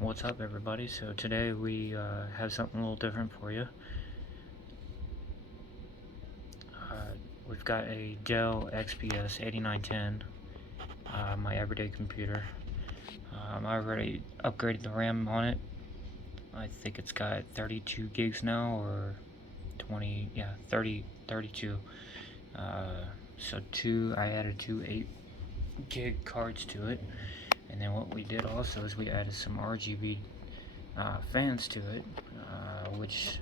What's up, everybody? So today we have something a little different for you. We've got a Dell Xps 8910, my everyday computer. I already upgraded the RAM on it. I think it's got 32 gigs now, or 20, yeah, 32. So I added two 8 gig cards to it. And then what we did also is we added some Rgb fans to it, which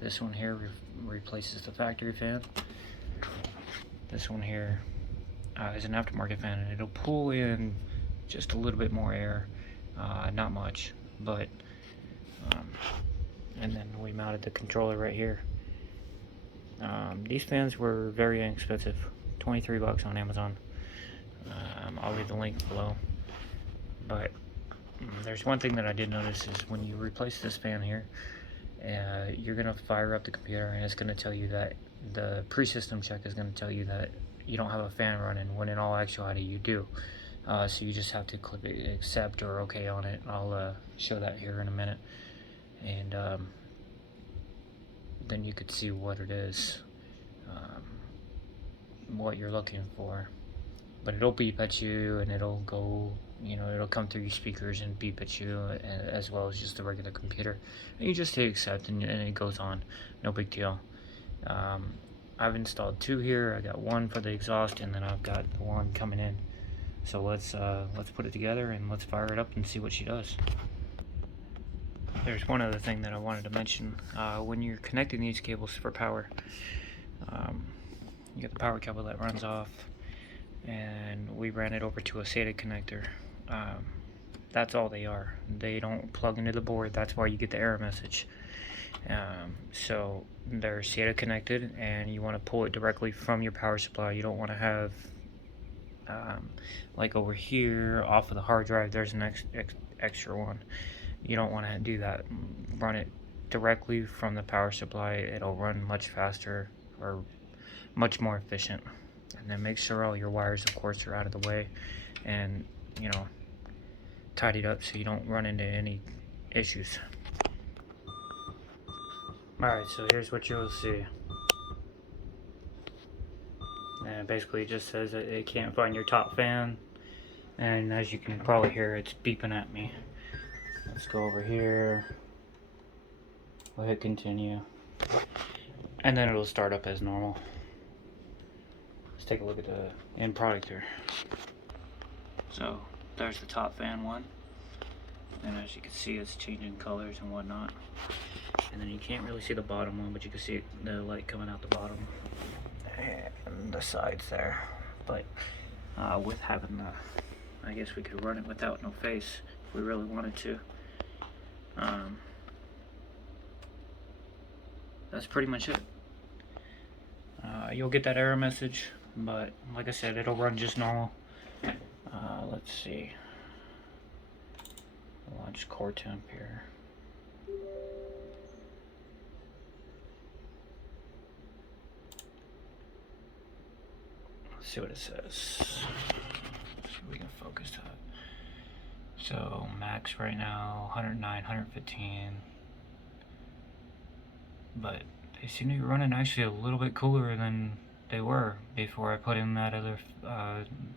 this one here replaces the factory fan. This one here is an aftermarket fan, and it'll pull in just a little bit more air, not much, but and then we mounted the controller right here. These fans were very inexpensive, 23 bucks on Amazon. I'll leave the link below. But there's one thing that I did notice is when you replace this fan here, you're going to fire up the computer and it's going to tell you that the pre-system check is going to tell you that you don't have a fan running, when in all actuality you do. So you just have to click accept or OK on it. I'll show that here in a minute. And then you could see what it is, what you're looking for. But it'll beep at you, and it'll go, it'll come through your speakers and beep at you, as well as just the regular computer. And you just hit accept, and it goes on. No big deal. I've installed two here. I got one for the exhaust, and then I've got the one coming in. So let's put it together and let's fire it up and see what she does. There's one other thing that I wanted to mention. When you're connecting these cables for power, you got the power cable that runs off, and we ran it over to a SATA connector. That's all they are. They don't plug into the board. That's why you get the error message. So they're SATA connected, and you want to pull it directly from your power supply. You don't want to have like over here off of the hard drive there's an extra one. You don't want to do that. Run it directly from the power supply. It'll run much faster, or much more efficient. And then make sure all your wires, of course, are out of the way, and tidied up so you don't run into any issues. Alright, so here's what you'll see. And basically it just says that it can't find your top fan, and as you can probably hear, it's beeping at me. Let's go over here. We'll hit continue, and then it'll start up as normal. Let's take a look at the end product here. So there's the top fan one, and as you can see, it's changing colors and whatnot. And then you can't really see the bottom one, but you can see the light coming out the bottom and the sides there. But with having the, I guess we could run it without no face if we really wanted to. That's pretty much it. You'll get that error message, but like I said, it'll run just normal. Let's see. Launch core temp here. Let's see what it says. See if we can focus that. So max right now 109, 115. But they seem to be running actually a little bit cooler than they were before I put in that other,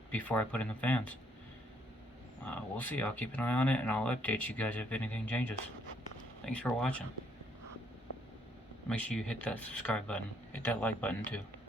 before I put in the fans. We'll see. I'll keep an eye on it, and I'll update you guys if anything changes. Thanks for watching. Make sure you hit that subscribe button. Hit that like button too.